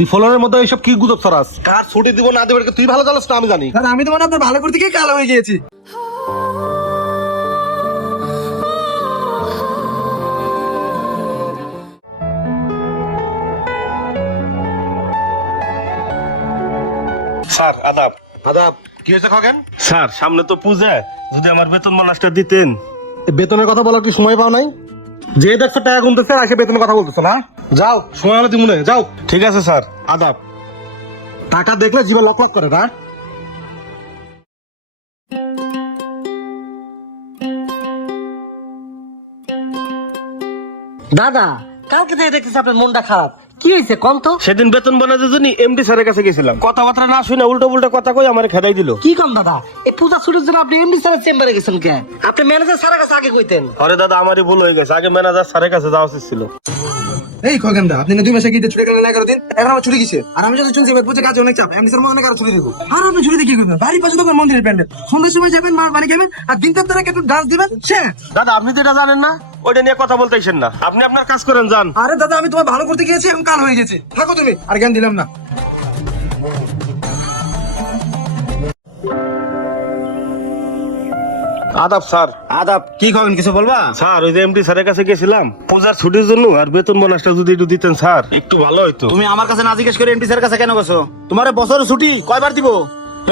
তুই ফলোয়ারের মধ্যে এইসব কি গুজব ছড়াস? কার ছুটি দিব না দেবে তুই ভালো জানিস না আমি জানি। স্যার আমি তো মানে আপনার ভালো করতে গিয়ে কালো হয়ে গিয়েছি। স্যার আদাব। আদাব। কি হয়েছে খগেন? স্যার সামনে তো পূজা, যদি আমার বেতন বোনাসটা দিতেন। বেতনের কথা বলার কি সময় পাও নাই? যে দেখছো টাকা গুনতেছে আর এসে বেতনের কথা বলতেছো না? যাও সময় হলে তুমি যাও। ঠিক আছে স্যার আদাব। টাকা দেখলে জীবন লাখ লাখ করে না। দাদা কালকে থেকে দেখতেছি আপনার মনটা খারাপ, কি হয়েছে কম তো? সেদিন বেতন বোনাসের জন্য এমডি স্যারের কাছে গেছিলাম, কথাবার্তা না শুনে উল্টো উল্টো কথা কই আমার খেদাই দিল। কি কম দাদা, এই পূজা ছুটির জন্য আপনি এমডি স্যারের চেম্বারে গেছেন কেন? আপনি ম্যানেজার স্যারের কাছে আগে কইতেন। আরে দাদা আমারই ভুল হয়ে গেছে, আগে ম্যানেজার স্যারের কাছে যাওয়া উচিত ছিল। এই খগেন দা, আপনি না 2 মাসে গিয়ে ছুটি গেলেন 11 দিন, এখন আমার ছুটি কিসে? আর আমি যদি শুনছি বুঝে কাজে অনেক চাপ, এমনি স্যার মনে কারো ছুটি দিব। আর আপনি ছুটিতে কি করবেন? বাড়ির পাশে তো আমার মন্দিরের প্যান্ডেল, সন্ধ্যার সময় যাবেন, মার বাড়ি খাবেন, আর দিনটার দ্বারা একটু ডান্স দিবেন। দাদা আপনি যেটা জানেন না ওইটা নিয়ে কথা বলতেছেন না, আপনি আপনার কাজ করেন যান। আরে দাদা আমি তোমার ভালো করতে গিয়েছি, এখন কাল হয়ে গেছে, থাকো তুমি, আর জ্ঞান দিলাম না। আদাব স্যার। আদাব। কি খগেন, কিছু বলবা? স্যার ওই যে এমডি স্যারের কাছে গেছিলাম পূজার ছুটির জন্য, আর বেতন বোনাসটা যদি একটু দিতেন স্যার একটু ভালো হইতো। তুমি আমার কাছে না জিজ্ঞেস করে এমপি স্যার কাছে কেন গেছো? তোমার বছর ছুটি কয়বার দিব?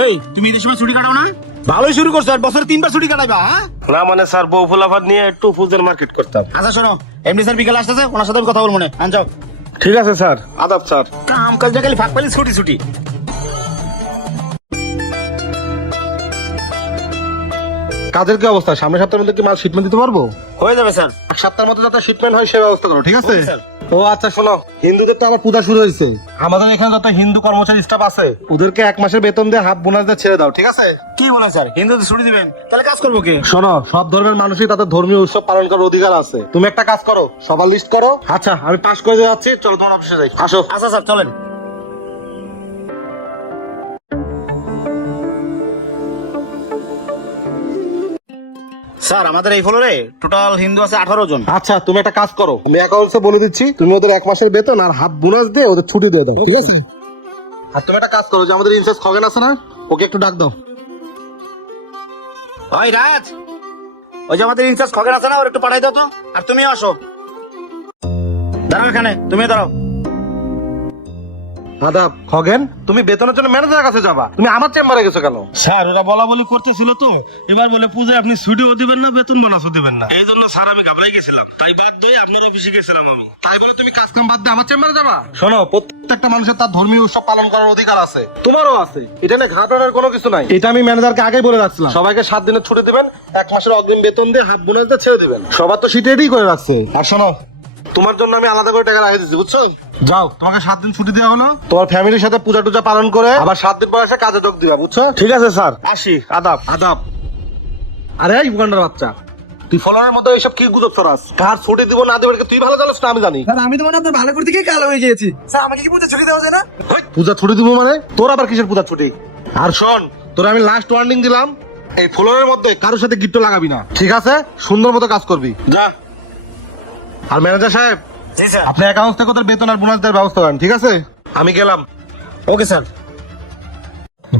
এই তুমি এই সময় ছুটি কাটাও না? ভালোই শুরু করছো, আর বছরে 3বার ছুটি কাটাইবা? হ্যাঁ না মানে স্যার বউ ফুলাফাত নিয়ে একটু পূজার মার্কেট করতাম। আচ্ছা শোনো, এমপি স্যার বিকালে আসতেছে, ওনার সাথে আমি কথা বলবো না। আনজাও। ঠিক আছে স্যার আদাব স্যার। কাম কাজটা খালি ফাঁক পাইলে ছুটি ছুটি। কাজের কি অবস্থা? সামনের সপ্তাহের মধ্যে কি মাল শিপমেন্ট দিতে পারবো? হয়ে যাবে স্যার। এক সপ্তাহের মধ্যে যাতে শিপমেন্ট হয় সে ব্যবস্থা করো, ঠিক আছে? ওকে, স্যার। ও আচ্ছা শোনো, হিন্দুদের তো আবার পূজা শুরু হয়েছে, আমাদের এখানে যত হিন্দু কর্মচারী স্টাফ আছে ওদেরকে 1 মাসের বেতন দিয়ে হাফ বোনাস দিয়ে ছেড়ে দাও, ঠিক আছে? কি বলেন স্যার, হিন্দুদের ছুটি দিবেন? তাহলে কাজ করবো কে? শোনো, সব ধর্মের মানুষই তাদের ধর্মীয় উৎসব পালন করার অধিকার আছে। তুমি একটা কাজ করো, সবার লিস্ট করো। আচ্ছা আমি পাস করে যাচ্ছি, চলো তোমার অফিসে যাই। আসো। আচ্ছা স্যার চলেন। স্যার আমাদের এই ফ্লোরে টোটাল হিন্দু আছে 18 জন। আচ্ছা তুমি একটা কাজ করো, আমি অ্যাকাউন্টসে বলে দিচ্ছি, তুমি ওদের 1 মাসের বেতন আর হাফ বোনাস দিয়ে ওদের ছুটি দিয়ে দাও, ঠিক আছে? আর তুমি একটা কাজ করো, যে আমাদের ইনচার্জ খগেন আছে না, ওকে একটু ডাক দাও। ওই রাজ, ওই যে আমাদের ইনচার্জ খগেন আছে না, ওর একটু পাঠাই দাও তো। আর তুমিও আসো, দাঁড়াও এখানে, তুমিও দাঁড়াও। আদাব। খগেন তুমি বেতনের জন্য ম্যানেজারের কাছে যাবা, তুমি আমার চেম্বারে গেছো কেন? স্যার ওরা বলা বলি করতেছিল তো, এবার বলে পূজায় আপনি ছুটিও দিবেন না, বেতন বোনাসও দিবেন না, এই জন্য স্যার আমি ঘাবড়াই গেছিলাম, তাই বাধ্য হয়ে আপনার অফিসে গেছিলাম আমি। তাই বলে তুমি কাজ কাম বাদ দিয়ে আমার চেম্বারে যাবা? শোনো, প্রত্যেকটা মানুষের তার ধর্মীয় উৎসব পালন করার অধিকার আছে, তোমারও আছে, এটা নিয়ে ঘাটানোর কোনো কিছু নাই। এটা আমি ম্যানেজারকে আগেই বলে রাখছিলাম, সবাইকে 7 দিনের ছুটি দিবেন, 1 মাসের অগ্রিম বেতন দিয়ে হাফ বোনাস দিয়ে ছেড়ে দিবেন, সবার তো সিট রেডি করে রাখছে। আর শোনো, তোমার জন্য আমি আলাদা করে টাকা রাখে দিচ্ছি, বুঝছো? যাও, তোমাকে 7 দিন ছুটি দেওয়া হলো, তোমার ফ্যামিলির সাথে পূজা টুজা পালন করে আবার 7 দিন পর এসে কাজে যোগ দিবা, বুঝছো? ঠিক আছে স্যার, আসি। আদাব। আদাব। আরে এই উগান্ডার বাচ্চা, তুই ফলোয়ারের মধ্যে এইসব কি গুজব ছড়াস? কার ছুটি দিব না দেবে তুই ভালো জানিস না আমি জানি। স্যার আমি তো মানে আপনার ভালো করতে গিয়ে কালো হয়ে গিয়েছি। স্যার আমাকে কি পূজা ছুটি দেওয়া যায় না? পূজা ছুটি দিব মানে? তোর আবার কিসের পূজা ছুটি? আর শোন, তোর আমি লাস্ট ওয়ার্নিং দিলাম, এই ফলোয়ারের মধ্যে কারোর সাথে গিট্টো লাগাবি না, ঠিক আছে? সুন্দর মতো কাজ করবি, যা। আর ম্যানেজার সাহেব, জি স্যার। আপনি অ্যাকাউন্টস থেকে ওদের বেতন আর বোনাস দেওয়ার ব্যবস্থা করেন, ঠিক আছে? আমি গেলাম। Okay sir.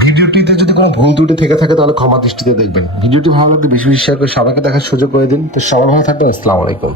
ভিডিওটিতে যদি কোনো ভুল ত্রুটি থেকে থাকে তাহলে ক্ষমা দৃষ্টিতে দেখবেন। ভিডিওটি ভালো লাগলে বেশি বেশি শেয়ার করে সবাইকে দেখার সুযোগ করে দিন। তো সবাই ভালো থাকবেন। আসসালামু আলাইকুম।